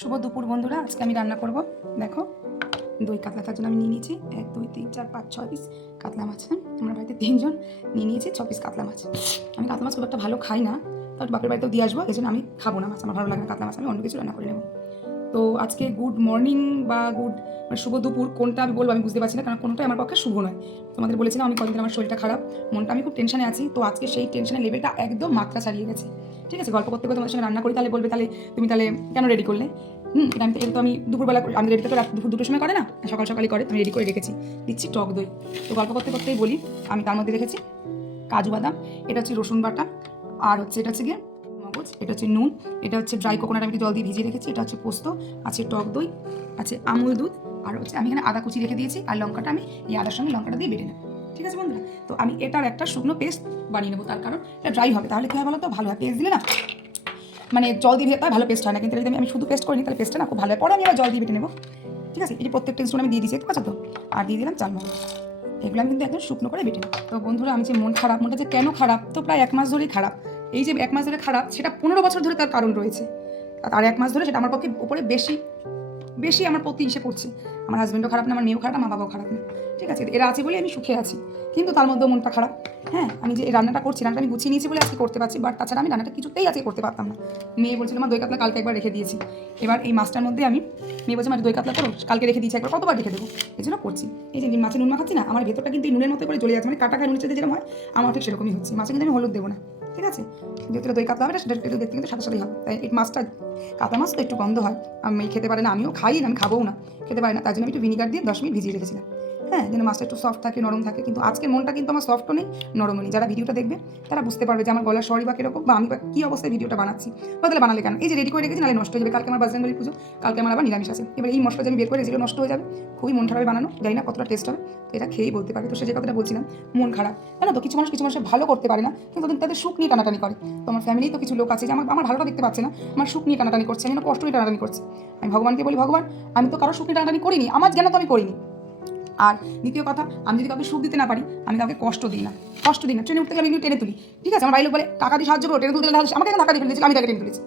শুভ দুপুর বন্ধুরা, আজকে আমি রান্না করব। দেখো, দই কাতলা, তার জন্য আমি নিয়ে নিয়েছি 1 2 3 4 5 6 পিস কাতলা মাছ। আমরা বাড়িতে 3 জন নিয়ে নিয়েছি 6 পিস কাতলা মাছ। আমি কাতলা মাছ খুব একটা ভালো খাই না, তার বাপের বাড়িতেও দিয়ে আসবো, এই জন্য আমি খাবো না মাছ, আমার ভালো লাগে না কাতলা মাছ, আমি অন্য কিছু রান্না করে নেবো। তো আজকে গুড মর্নিং বা শুভ দুপুর কোনটা আমি বলবো আমি বুঝতে পারছি না, কারণ কোনোটাই আমার পক্ষে শুভ নয়। তোমাদের বলেছিলাম আমি কদিন আমার শরীরটা খারাপ, মনটা আমি খুব টেনশনে আছি। তো আজকে সেই টেনশনের লেভেলটা একদম মাত্রা ছাড়িয়ে গেছে। ঠিক আছে, গল্প করতে করতে তোমাদের সঙ্গে রান্না করি, তাহলে বলবে তাহলে তুমি তাহলে কেন রেডি করলে? এটা তো আমি দুপুরবেলা আমি রেডিটা তো দুপুর 2টোর সময় করে না, সকাল সকালই করে, আমি রেডি করে রেখেছি। দিচ্ছি টক দই। তো গল্প করতে করতেই বলি, আমি তার মধ্যে রেখেছি কাজু বাদাম, এটা হচ্ছে রসুন বাটা, আর হচ্ছে এটা হচ্ছে গিয়ে মগজ, এটা হচ্ছে নুন, এটা হচ্ছে ড্রাই কোকোনাট আমি জল দিয়ে ভিজিয়ে রেখেছি, এটা হচ্ছে পোস্ত, আছে টক দই, আছে আমুল দুধ, আর হচ্ছে আমি এখানে আদা কুচি রেখে দিয়েছি, আর লঙ্কাটা আমি এই আদার সঙ্গে লঙ্কাটা দিয়ে বেটে নেব। ঠিক আছে বন্ধুরা, তো আমি এটার একটা শুকনো পেস্ট বানিয়ে নেবো, তার কারণ এটা ড্রাই হবে, তাহলে কী হয় বলো তো, ভালো হয়। পেস্ট দিলে না, মানে জল দিয়ে ভেজে ভালো পেস্ট হয় না, কিন্তু যদি আমি শুধু পেস্ট করিনি তাহলে পেস্টটা না খুব ভালো হয়। পরে আমি আবার জল দিয়ে বেটে নেবো। ঠিক আছে, এই যে প্রত্যেকটা ইনস্ট্রুমেন্ট আমি দিয়ে দিয়েছি, ঠিক আছে তো, আর দিয়ে দিলাম চাল মগজ। এগুলো আমি কিন্তু একদম শুকনো করে বেটে নেব। তো বন্ধুরা, আমি যে মন খারাপ, মনটা যে কেন খারাপ, তো প্রায় 1 মাস ধরেই খারাপ। এই যে 1 মাস ধরে খারাপ, সেটা 15 বছর ধরে তার কারণ রয়েছে, আর 1 মাস ধরে সেটা আমার পক্ষে উপরে বেশি বেশি আমার প্রতি এসে পড়ছে। আমার হাজব্যান্ডও খারাপ না, আমার মেয়েও খারাপ না, আমার বাবাও খারাপ না। ঠিক আছে, এরা আছে বলে আমি সুখে আছি, কিন্তু তার মধ্যেও মনটা খারাপ। হ্যাঁ, আমি যে এই রান্নাটা করছি, রান্নাটা আমি গুছিয়ে নিয়েছি বলে আজকে করতে পারছি, বাট তাছাড়া আমি রান্নাটা কিছুতেই আজকে করতে পারতাম না। মেয়ে বলছিল মা দই কাতলা কালকে একবার রেখে দিয়েছি, এবার এই মাছটার মধ্যে আমি মেয়ে বলছে আমার দই কাতলা করো, কালকে রেখে দিয়েছি একবার, কতবার রেখে দেবো, এই জন্য করছি। এই যে মাছে নুন মাখাচ্ছি না, আমার ভেতরটা কিন্তু এই নুনের মতো করে জ্বলে যাচ্ছে, মানে কাটা খায় নুনের সাথে যেরকম হয়, আমার ঠিক সেরকমই হচ্ছে। মাছে কিন্তু আমি হলুদ দেবো না, ঠিক আছে, যেহেতু দই কাতলা হবে সেটা একটু দেখতে কিন্তু সাথে সাথেই হবে। তাই এই মাছটা, কাতলা মাছ তো একটু গন্ধ হয়, আমি খেতে পারে না, আমিও খাই না, আমি খাবও না, খেতে পারি না, তার জন্য আমি একটু ভিনিগার দিয়ে 10 মিনিট ভিজিয়ে রেখেছিলাম। হ্যাঁ, যেন মাছটা একটু সফট থাকে, নরম থাকে। কিন্তু আজকের মনটা কিন্তু আমার সফটও নেই, নরমও নেই। যারা ভিডিওটা দেখবে তারা বুঝতে পারবে যে আমার গলার স্বরই বা কীরকম, বা আমি বা কী অবস্থায় ভিডিওটা বানাচ্ছি, বা তাহলে বানালে কেন। এই যে রেডি করে রেখেছি, নাহলে নষ্ট হয়ে যাবে। কালকে আমার বজরংবলির পুজো, কালকে আমার আবার নিরামিষ আছে। এবার এই মশলা যে আমি বের করে রেখেছিলাম নষ্ট হয়ে যাবে, খুবই মন খারাপে বানানো, জানি না কতটা টেস্ট হবে। তো এটা খেয়েই বলতে পারবে। তো সে যে কথাটা বলছিলাম, মন খারাপ, জানো তো, কিছু মানুষ ভালো করতে পারে না, কিন্তু তাদের সুখ নিয়ে টানাটানি করে। তো আমার ফ্যামিলি তো কিছু লোক আছে যে আমার ভালোটা দেখতে পাচ্ছে না, আমার সুখ নিয়ে টানাটানি করছে, আমি না কষ্ট নিয়ে টানাটানি করছে। আমি ভগবানকে বলি, ভগবান, আমি তো কারো সুখ নিয়ে টানাটানি করিনি, আমার জ্ঞান তো আমি করিনি। আর দ্বিতীয় কথা, আমি যদি কাউকে সুখ দিতে না পারি, আমি কাউকে কষ্ট দিই না। ট্রেনে উঠতে গেলে আমি টেনে তুলি, ঠিক আছে, আমার বাড়ির লোক বলে টাকা দিয়ে সাহায্য করো, টেনে তুলতে গেলে আমাকে ধাক্কা দিয়ে ফেলেছিল, আমি তাকে টেনে তুলেছি।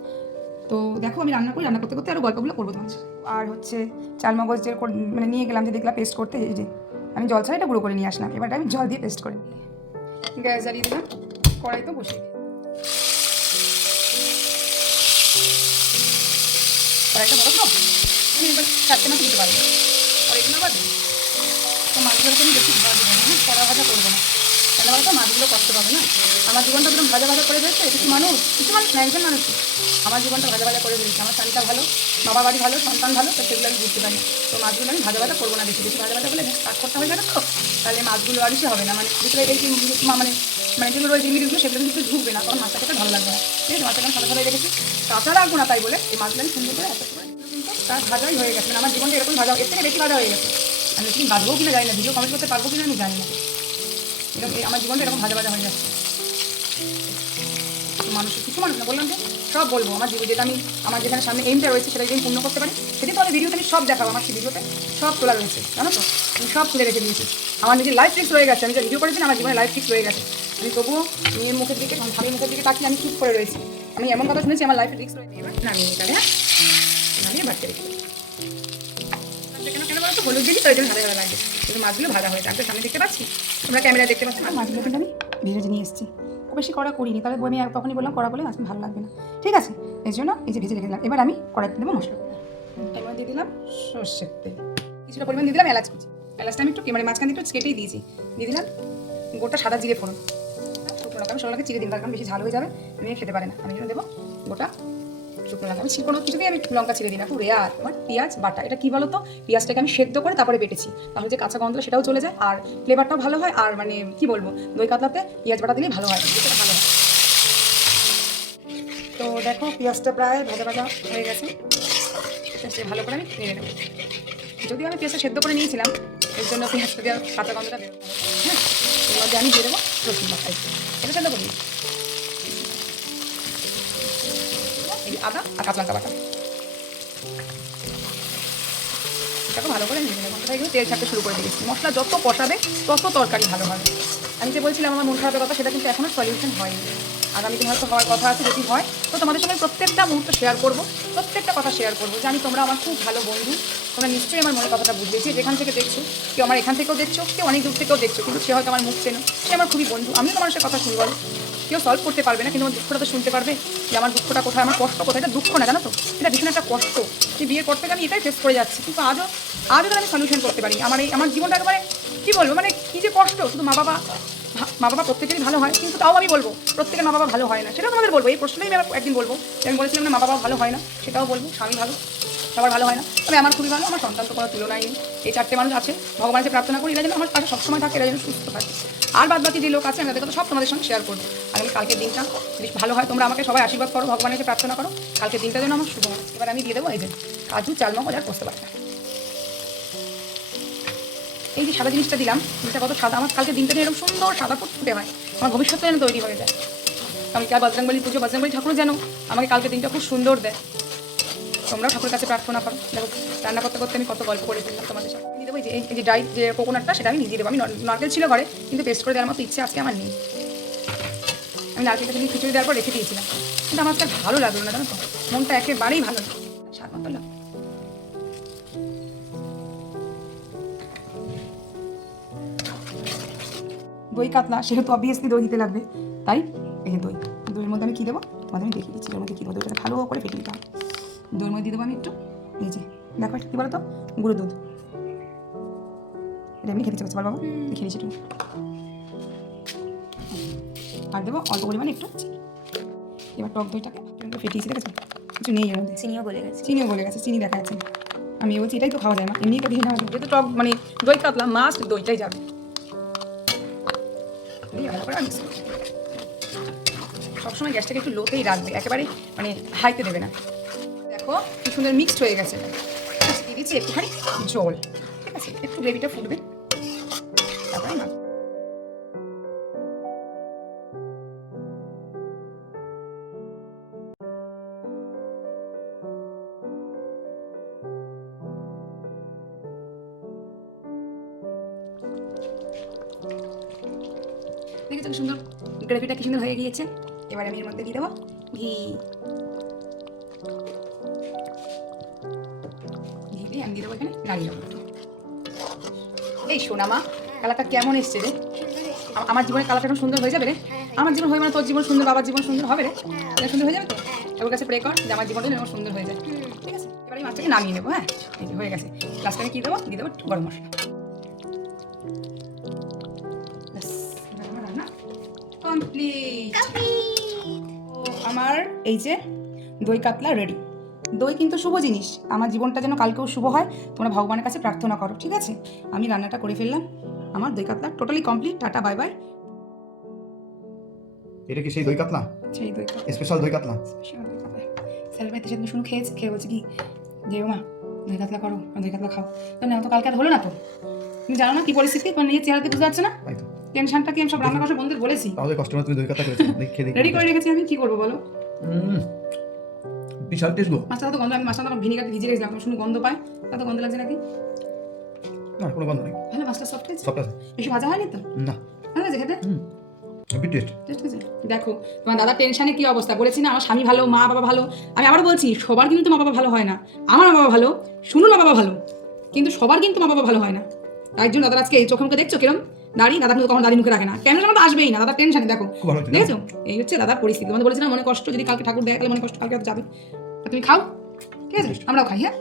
তো দেখো, আমি রান্না করি, রান্না করতে করতে আরও গল্পগুলো করবো তোমার। আর হচ্ছে চাল মগজ যে মানে নিয়ে গেলাম, যে দেখলাম পেস্ট করতে, এই যে আমি জল ছাড়া এটা গুঁড়ো করে নিয়ে আসলাম। এবার আমি জল দিয়ে পেস্ট করে গ্যাস জ্বালিয়ে দিলাম, কড়াই তো বসিয়ে দিই, কড়াইটা বড় তো, আমি এবার 4টে মাছ দিতে পারবো, আর এগুলো আবার দিই। তো মাছগুলোকে আমি বেশি ভাজা দেবো না, কড়া ভাজা করবো না, কেন বলতো মাছগুলো কষ্ট পাবে না। আমার জীবনটা একদম ভাজা ভাজা করে ফেলছে কিছু মানুষ না, একজন মানুষ আমার জীবনটা ভাজা ভাজা করে ফেলছে। আমার স্বামীটা ভালো, বাবা বাড়ি ভালো, সন্তান ভালো, তো সেগুলো আমি বুঝতে পারি। তো মাছগুলো আমি ভাজা ভাজা করবো না, বেশি বেশি ভাজা ভাজা করলে কাঠখোট্টা হয়ে যাবে, তো তাহলে মাছগুলো আর বেশি হবে না, মানে ভিতরে এই মানে মানে যেগুলো ওই জিনিসগুলো সেগুলো কিন্তু ঢুকবে না, তখন মাছটা খেতে ভালো লাগবে না। ঠিক আছে, মাছটা আমি সাদা সাদা রেখেছি, কাঁচা রাখবো না, তাই বলে এই মাছগুলো আমি সুন্দর করে একটা করে কিন্তু তার ভাজাই হয়ে গেছে। মানে আমার জীবনটা এরকম ভাজা, এর থেকে বেশি ভাজা হয়ে গেছে। আমি তুমি বাঁধবো কিনা জানি না, ভিডিও কমেন্ট করতে পারবো কিনা আমি জানি না, এরকম আমার জীবনটা এরকম ভাজা ভাজা হয়ে যাচ্ছে। মানুষের কিছু মানুষ না, বললাম যে সব বলবো, আমার জীবন যেটা আমি আমার যেখানে সামনে এইমটা রয়েছে সেটা যদি আমি পূর্ণ করতে পারি, সেদিন তো আমি ভিডিওতে আমি সব দেখাবো, আমার সেই ভিডিওতে সব তোলা রয়েছে, জানো তো, আমি সব তুলে রেখে দিয়েছি। আমার নিজের লাইফ ট্রিক্স রয়ে গেছে, আমি যে ভিডিও করেছি না, আমার জীবনে লাইফ ট্রিক্স রয়ে গেছে। আমি তবুও মেয়ের মুখের দিকে, স্বামীর মুখের দিকে তাকিয়ে আমি চুপ করে রয়েছি। আমি এমন কথা শুনেছি আমার লাইফে ট্রিক্স রয়েছে। এবার নামিয়ে নিতে, হ্যাঁ, নামিয়ে বাড়তে রেখে কেন কেন বলতো, হলুদ দিলি তো ওই জন্য ভালো ভালো লাগবে, কিন্তু মাছগুলো ভাজা হয়ে যাবে, সামনে দেখতে পাচ্ছি, তোমরা ক্যামেরায় দেখতে পাচ্ছি। আর মাছগুলো কিন্তু আমি ভেজে নিয়ে এসেছি, খুব বেশি কড়া করিনি, তাহলে আমি তখনই বললাম কড়া বলে আজকে ভালো লাগবে না। ঠিক আছে, এই জন্য এই যে ভেজে রেখে দিলাম। এবার আমি কড়াইতে দেবো মশলা, এবার দিয়ে দিলাম সর্ষের তেল, কিছুটা পরিমাণ দিয়ে দিলাম এলাচ কুচি, এলাচটা আমি একটু মানে মাঝখান দিয়ে একটু কেটেই দিয়েছি, দিয়ে দিলাম গোটা সাদা জিরে ফোড়ন, শুকনো লঙ্কা আমি সবাইকে চিড়ে দিন, কারণ বেশি ঝাল হয়ে যাবে, মেয়ে খেতে পারে না, আমি জন্য দেবো গোটা শুকনো লঙ্কা। আমি কোনো কিছুতেই আমি লঙ্কা ছিঁড়ে দিই না, পুরো আর তোমার পেঁয়াজ বাটা, এটা কী বলো তো, পেঁয়াজটাকে আমি সেদ্ধ করে তারপরে বেটেছি, তাহলে যে কাঁচা গন্ধ সেটাও চলে যায়, আর ফ্লেভারটাও ভালো হয়, আর মানে কী বলবো, দই কাতলাতে পেঁয়াজ বাটা দিলেই ভালো হয়, সেটা ভালো হয়। তো দেখো পেঁয়াজটা প্রায় ভাজা ভাজা হয়ে গেছে, সে ভালো করে আমি নেড়ে নেবো। যদিও আমি পেঁয়াজটা সেদ্ধ করে নিয়েছিলাম, এর জন্য পেঁয়াজটা দেওয়ার কাঁচা গন্ধটা বেরোতে হবে। হ্যাঁ, এর মধ্যে আমি দিয়ে দেবো রসুন বাটা, এটা সেদ্ধ করি, এই আদা আর কাঁচা লঙ্কা বাটা, এটাকে ভালো করে নিয়ে নেবো। এগুলো তেল ছাড়তে শুরু করে দিয়েছি, মশলা যত কষাবে তত তরকারি ভালো হবে। আমি যে বলছিলাম আমার মন খারাপের কথা, সেটা কিন্তু এখনও সলিউশন হয়নি, আগামী দিন হয়তো হওয়ার কথা আছে, যদি হয় তো তোমাদের সঙ্গে প্রত্যেকটা মুহূর্ত শেয়ার করবো, প্রত্যেকটা কথা শেয়ার করবো। জানি তোমরা আমার খুব ভালো বন্ধু, তোমরা নিশ্চয়ই আমার মনের কথাটা বুঝবে। যে যেখান থেকে দেখছো, কেউ আমার এখান থেকেও দেখছো, কেউ অনেক দূর থেকেও দেখছো, কিন্তু সে হয়তো আমার মুখ চেনো, সে আমার খুবই বন্ধু। আমিও তো মানুষের কথা শুনি, বলো কেউ সলভ করতে পারবে না, কিন্তু আমার দুঃখটা তো শুনতে পারবে, যে আমার দুঃখটা কোথায়, আমার কষ্ট কোথায়। এটা দুঃখ না, জানো তো, এটা ভীষণ একটা কষ্ট। যে বিয়ের পর থেকে আমি এটাই ফেস করে যাচ্ছি, কিন্তু আজও আমি সলিউশন করতে পারি। আমার জীবনটা একেবারে কী বলবো, মানে কী যে কষ্ট। শুধু মা বাবা প্রত্যেকেরই ভালো হয়, কিন্তু তাও আমি বলবো প্রত্যেকের মা বাবা ভালো হয় না, সেটাও তোমাদের বলবো। এই প্রশ্নটাই আমি একদিন বলবো, আমি বলেছিলাম না মা বাবা ভালো হয় না, সেটাও বলবো। স্বামী ভালো, সবার ভালো হয় না, তবে আমার খুবই ভালো। আমার সন্তান তো কোনো তুলনাই নেই। এই 4টে মানুষ আছে, ভগবানকে প্রার্থনা করি এরা যেন আমার পাশে সবসময় থাকে, এরা যেন সুস্থ থাকে। আর বাদ বাকি যে লোক আছে আমি তাদের কথা সব তোমাদের সঙ্গে শেয়ার করবো। আগামী কালকের দিনটা যদি ভালো হয়, তোমরা আমাকে সবাই আশীর্বাদ করো, ভগবানকে প্রার্থনা করো, কালকের দিনটা যেন আমার শুভ হয়। এবার আমি দিয়ে দেবো এই যে কাজু, চালমগজ আর পোস্ত বাটা। এই যে সাদা জিনিসটা দিলাম, জিনিসটা কত সাদা, আমার কালকে দিনটা এরকম সুন্দর সাদা ফুটফুটে হয়, আমার ভবিষ্যৎ যেন তৈরি হয়ে যায়। আমি যা বজরংবলী পুজো, বজরংবলী ঠাকুর যেন আমাকে কালকে দিনটা খুব সুন্দর দেয়। তোমরাও ঠাকুরের কাছে প্রার্থনা করো। দেখো রান্না করতে করতে আমি কত গল্প করে ফেললাম তোমাদের সাথে। দিয়ে দেবো এই যে ড্রাই যে কোকোনাটটা, সেটা আমি দিয়ে দেবো। আমি নারকেল ছিল ঘরে, কিন্তু পেস্ট করে দেওয়ার মতো ইচ্ছে আজকে আমার নেই। আমি নারকেলটা সেদিন খিচুড়ি দেওয়ার পর রেখে দিয়েছিলাম, কিন্তু আমার আজকে ভালো লাগলো না, জানো তো, মনটা একেবারেই ভালো না। স্বাদ মতো লাগলো। দই কাতলা, সেহেতু অবভিয়াসলি দই দিতে লাগবে, তাই এই যে দইয়ের মধ্যে আমি কী দেবো তোমাদের আমি দেখিয়ে দিচ্ছি। ওর মধ্যে কী দেবো, দইটা ভালো করে ফেটে দিতে হবে। দইয়ের মধ্যে দিয়ে দেবো আমি একটু এই যে দেখো একটু কী বলো তো, গুঁড়ো দুধ। এটা এমনি খেতে চাচ্ছে বল বাবা, খেয়ে দিচ্ছি একটু। আর দেবো অল্প পরিমাণে একটু চিনি। এবার টক দইটাকে ফেটিয়েছি, দেখেছো কিছু নেই এর মধ্যে, চিনিও গলে গেছে, চিনি দেখা যাচ্ছে। আমি বলছি এটাই তো খাওয়া যায় না, এমনি তো দিয়ে নেওয়া যায়, যেহেতু টক মানে দই কাতলা মাস্ট দইটাই যাবে। ভালো করে মিক্স করছি। সবসময় গ্যাসটাকে একটু লোতেই রাখবে, একেবারে মানে হাইতে দেবে না। দেখো কি সুন্দর মিক্সড হয়ে গেছে। দিয়ে দিচ্ছি একটুখানি জল, ঠিক আছে, একটু গ্রেভিটা ফুটবে, তারপরে না দেখেছো কি সুন্দর গ্রেভিটা কি সুন্দর হয়ে গিয়েছে। এবার আমি এর মধ্যে দিয়ে দেবো ঘি দিয়ে আমি দিয়ে দেবো এখানে নারিয়েল। এই সোনা মা, কালারটা কেমন এসছে রে? আমার জীবনের কালারটা এখন সুন্দর হয়ে যাবে রে। আমার জীবন হয়ে মানে তোর জীবন সুন্দর, বাবার জীবন সুন্দর হবে রে, সুন্দর হয়ে যাবে তো। ওর কাছে প্রে কর যে আমার জীবনটা যেন সুন্দর হয়ে যায়, ঠিক আছে। এবার এই মাছটাকে নামিয়ে নেবো। হ্যাঁ এই যে হয়ে গেছে। লাস্টে আমি কী দেবো, দিয়ে দেবো গরম মশলা। রান্না কমপ্লিট। আমার এই যে দই কাতলা রেডি। দই কিন্তু শুভ জিনিস, আমার জীবনটা যেন কালকেও শুভ হয়, তোমরা ভগবানের কাছে প্রার্থনা করো, ঠিক আছে। আমি রান্নাটা করে ফেললাম, আমার দই কাতলা totally complete. Tata bye bye. এটা কি সেই দই কাতলা? সেই দই কাতলা, স্পেশাল দই কাতলা। স্যারের বাড়িতে সেদিন শুনে খেয়েছি, খেয়ে বলছি কি যে মা দই কাতলা করো, দই কাতলা খাও। তো না, তো কালকে আর হলো না তো। তুমি জানো না কি পরিস্থিতি, মানে নিজের চেহারাতে বুঝতে পারছো না টেনশনটা কি। আমি সব রান্না করার বন্ধুদের বলেছি, তাহলে কষ্ট করে তুমি দই কাতলা করেছো, দেখে রেডি করে রেখেছি আমি, কি করবো বলো। বিশাল টেস্ট গো। মাছটা তো গন্ধ, আমি মাছটা আমার ভিনিগার ভিজিয়ে রেখেছিলাম, শুনে গন্ধ পায়, তা তো গন্ধ লাগছে নাকি? না কোনো গন্ধ নেই, ভালো মাছটা সফট হয়েছে, সফট আছে, বেশি ভাজা হয়নি তো, না ভালো আছে খেতে। টেস্ট হয়েছে। দেখো তোমার দাদা টেনশনে কি অবস্থা, বলেছি না আমার স্বামী ভালো, মা বাবা ভালো। আমি আবার বলছি সবার কিন্তু মা বাবা ভালো হয় না। আমার মা বাবা ভালো, শুনুন মা বাবা ভালো, কিন্তু সবার কিন্তু মা বাবা ভালো হয় না। তাই জন্য দাদার আজকে এই চোখে মুখে দেখছো কিরম দাঁড়িয়ে, দাদা কিন্তু কখন দাদি মুখে রাখে না, কেন আমার আসবেই না, দাদা টেনশনে। দেখো দেখেছো, এই হচ্ছে দাদার পরিস্থিতি। তোমাদের বলেছিলাম মনে কষ্ট, যদি কালকে ঠাকুর দেয় তাহলে মনে কষ্ট কালকে যাবে। তুমি খাও, ঠিক আছে, আমরাও খাই। হ্যাঁ।